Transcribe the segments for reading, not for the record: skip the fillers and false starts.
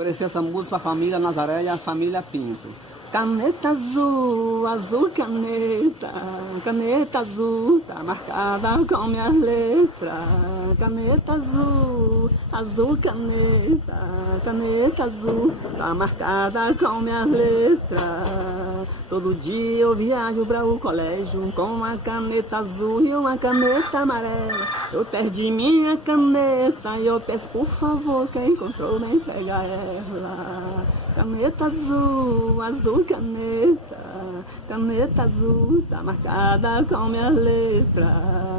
Oferecer essa música para a família Nazaré e a família Pinto. Caneta azul, azul caneta, caneta azul, tá marcada com minhas letras. Caneta azul, azul caneta, caneta azul, tá marcada com minhas letras. Todo dia eu viajo para o colégio com uma caneta azul e uma caneta amarela. Eu perdi minha caneta e eu peço por favor quem encontrou me entregar ela. Caneta azul, azul caneta, caneta azul, tá marcada com minhas letras.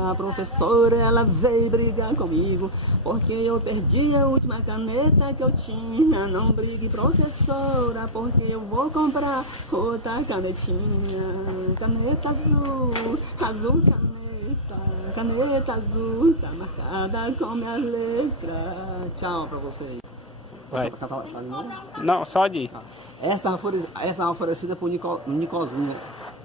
A professora ela veio brigar comigo porque eu perdi a última caneta que eu tinha. Não brigue professora porque eu vou comprar outra canetinha. Caneta azul, azul caneta, caneta azul, tá marcada com minhas letras. Tchau pra vocês. Vai. Não, só de. Essa é uma oferecida por Nicozinho.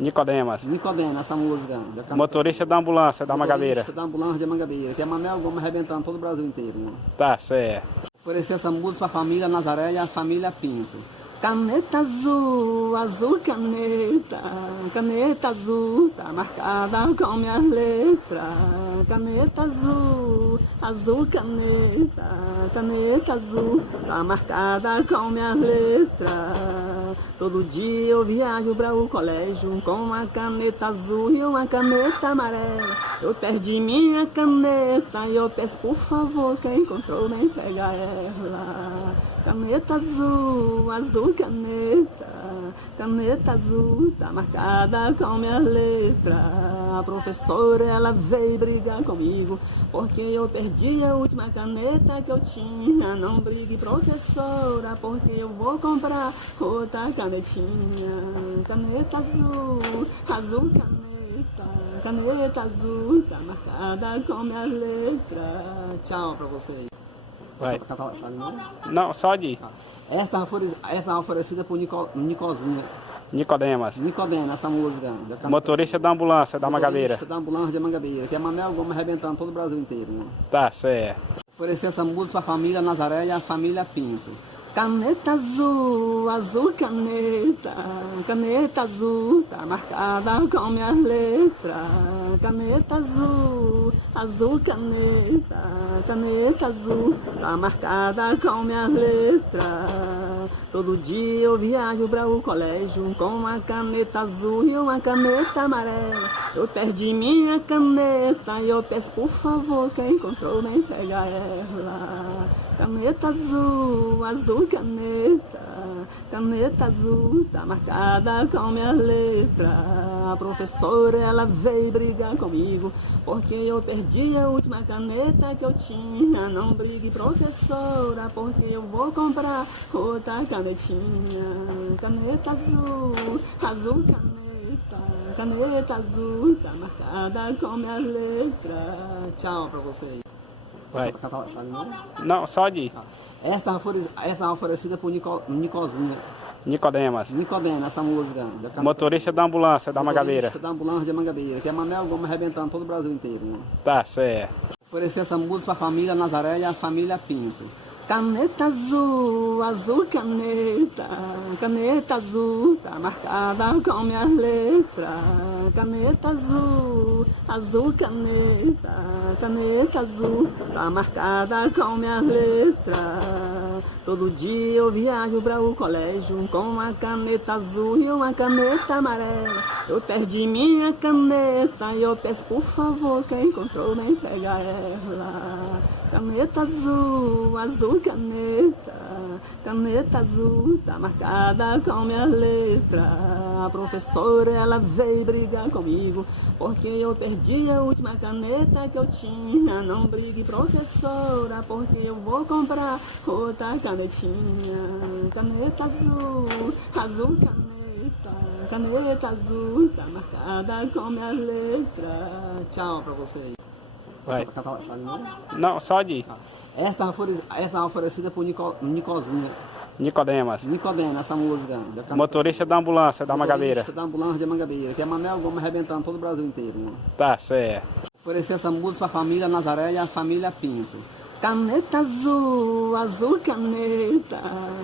Nicodemas. Nicodemo, essa música. Motorista da ambulância da Mangabeira. Motorista da ambulância de Mangabeira. Que é Manuel Gomes arrebentando todo o Brasil inteiro. Né? Tá, certo. Oferecer essa música para a família Nazaré e a família Pinto. Caneta azul, azul caneta, caneta azul, tá marcada com minhas letras. Caneta azul, azul caneta, caneta azul, tá marcada com minhas letras. Todo dia eu viajo para o colégio com uma caneta azul e uma caneta amarela. Eu perdi minha caneta e eu peço por favor quem encontrou me entregar ela. Caneta azul, azul caneta, caneta azul, tá marcada com minhas letras. A professora ela veio brigar comigo porque eu perdi a última caneta que eu tinha. Não brigue professora porque eu vou comprar outra canetinha. Caneta azul, azul caneta, caneta azul, tá marcada com minhas letras. Tchau pra vocês. Vai. Não, só de. Essa é uma oferecida por Nicozinho. Nicodemas. Nicodemo, essa música. Motorista da ambulância da Mangabeira. Motorista da ambulância de Mangabeira. Que é Manuel Gomes arrebentando todo o Brasil inteiro. Né? Tá, certo. Oferecer essa música para a família Nazaré e a família Pinto. Caneta azul, azul caneta, caneta azul, tá marcada com minhas letras. Caneta azul, azul caneta, caneta azul, tá marcada com minhas letras. Todo dia eu viajo para o colégio com uma caneta azul e uma caneta amarela. Eu perdi minha caneta e eu peço por favor quem encontrou me entregar ela. Caneta azul, azul caneta, caneta azul, tá marcada com minhas letras. A professora ela veio brigar comigo porque eu perdi a última caneta que eu tinha. Não brigue professora porque eu vou comprar outra canetinha. Caneta azul, azul caneta, caneta azul, tá marcada com minhas letras. Tchau pra vocês. Vai. Não, só de. Essa é uma oferecida por Nicozinho. Nicodemas. Nicodemo, essa música. Motorista da ambulância da Mangabeira. Motorista da ambulância de Mangabeira. Que é Manuel Gomes arrebentando todo o Brasil inteiro. Né? Tá, certo. Oferecer essa música para a família Nazaré e a família Pinto. Caneta azul, azul caneta, caneta azul, tá marcada com minhas letras. Caneta azul, azul caneta, caneta azul, tá marcada com minhas letras. Todo dia eu viajo para o colégio com uma caneta azul e uma caneta amarela. Eu perdi minha caneta e eu peço por favor quem encontrou me entregar ela. Caneta azul, azul caneta, caneta azul, tá marcada com minhas letras. A professora ela veio brigar comigo porque eu perdi a última caneta que eu tinha. Não brigue professora porque eu vou comprar outra canetinha. Caneta azul, azul caneta, caneta azul, tá marcada com minhas letras. Tchau pra vocês. Vai. Não, só de. Essa é uma oferecida por Nicozinho. Nicodemas. Nicodemo, essa música. Motorista da ambulância da Mangabeira. Motorista da ambulância de Mangabeira. Que é Manuel Gomes arrebentando todo o Brasil inteiro. Né? Tá, certo. Oferecer essa música para a família Nazaré e a família Pinto. Caneta azul, azul caneta,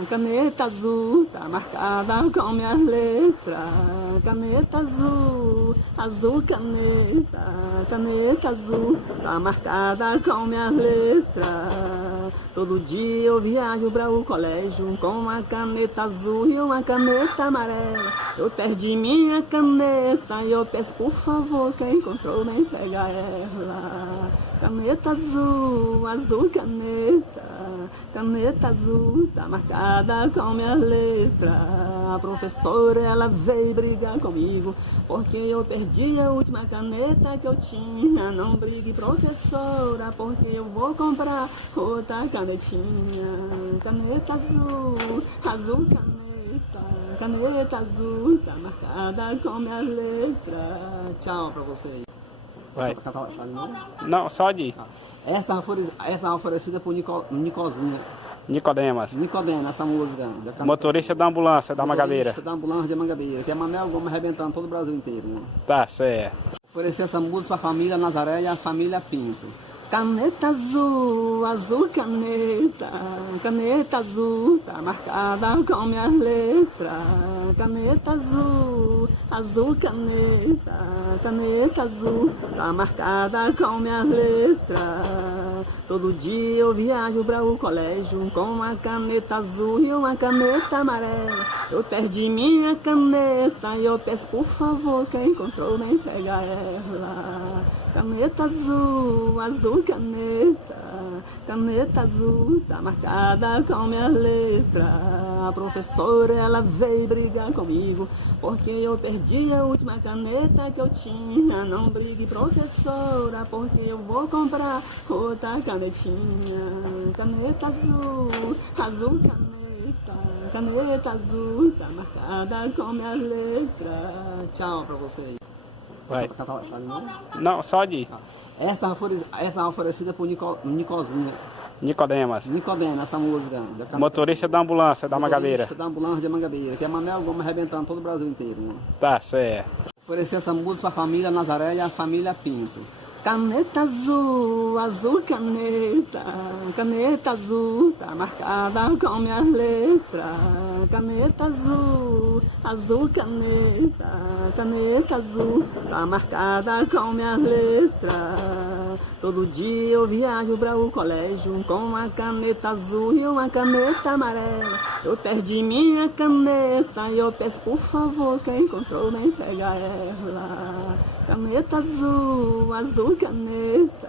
caneta azul, tá marcada com minhas letras. Caneta azul, azul caneta, caneta azul, tá marcada com minhas letras. Todo dia eu viajo para o colégio com uma caneta azul e uma caneta amarela. Eu perdi minha caneta e eu peço por favor, quem encontrou me entrega ela. Caneta azul, azul caneta, caneta azul, tá marcada com minhas letras. A professora, ela veio brigar comigo, porque eu perdi a última caneta que eu tinha. Não brigue, professora, porque eu vou comprar outra canetinha. Caneta azul, azul caneta, caneta azul, tá marcada com minhas letras. Tchau pra vocês. Vai. Cantar de novo? Não, só de Essa é oferecida por Nicozinha. Nicodemas. Nicodemo, essa música. Motorista da ambulância da Mangabeira. Motorista da ambulância de Mangabeira, que é Manuel Gomes arrebentando todo o Brasil inteiro. Né? Tá certo. Oferecer essa música para a família Nazaré e a família Pinto. Caneta azul, azul caneta, caneta azul, tá marcada com minhas letras. Caneta azul, azul caneta, caneta azul, tá marcada com minhas letras. Todo dia eu viajo para o colégio com uma caneta azul e uma caneta amarela. Eu perdi minha caneta e eu peço por favor, quem encontrou me entrega ela. Caneta azul, azul caneta, caneta azul, tá marcada com minhas letras. A professora, ela veio brigar comigo, porque eu perdi a última caneta que eu tinha. Não brigue, professora, porque eu vou comprar outra canetinha. Caneta azul, azul caneta, caneta azul, tá marcada com minhas letras. Tchau pra vocês. Vai. Cantar de novo? Não, só de Essa é oferecida por Nicozinha. Nicodemas. Nicodemo, essa música. Motorista da ambulância da Mangabeira. Motorista da ambulância de Mangabeira, que é Manuel Gomes arrebentando todo o Brasil inteiro. Né? Tá certo. Oferecer essa música para a família Nazaré e a família Pinto. Caneta azul, azul caneta, caneta azul, tá marcada com minhas letras. Caneta azul, azul caneta, caneta azul, tá marcada com minhas letras. Todo dia eu viajo para o colégio com uma caneta azul e uma caneta amarela. Eu perdi minha caneta e eu peço por favor, quem encontrou me entrega ela. Caneta azul, azul caneta.